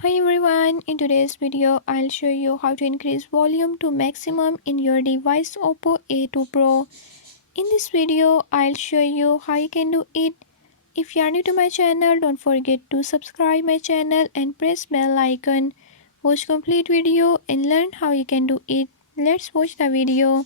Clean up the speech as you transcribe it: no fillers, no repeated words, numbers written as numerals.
Hi everyone, in today's video I'll show you how to increase volume to maximum in your device OPPO A2 Pro. In this video I'll show you how you can do it. If you are new to my channel, don't forget to subscribe my channel and press bell icon. Watch complete video and learn how you can do it. Let's watch the video.